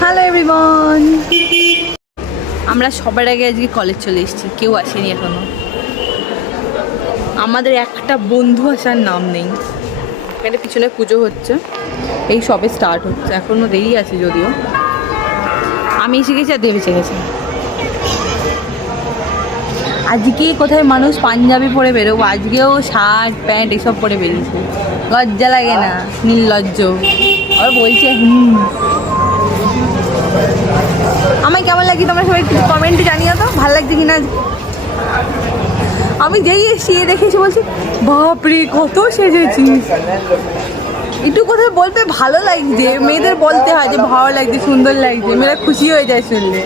Hello everyone, আমরা সবার আগে আজকে কলেজ চলে এসেছি, কেউ আসেনি এখনো। আমাদের একটা বন্ধু আসার নাম নেই। এখানে পিছনে পুজো হচ্ছে, এই সবে স্টার্ট হচ্ছে, এখনো দেরি আছে যদিও। আমি এসে গেছি আর দেব এসে গেছে। আজকে কোথায় মানুষ পাঞ্জাবি পরে বেরোবো, আজকেও শার্ট প্যান্ট এসব পরে বেরিয়েছে। লজ্জা লাগে না? নির্লজ্জ। আর বলছে আমায় কেমন লাগে তোমরা সবাই কমেন্টে জানিও তো, ভালো লাগছে কিনা। আমি যেই এসছি দেখেছি বলছি বাপরে কত সেজেছিস। একটু কোথায় বলতে ভালো লাগছে, মেয়েদের বলতে হয় যে ভালো লাগছে, সুন্দর লাগছে, মেয়েরা খুশি হয়ে যায় শুনলে।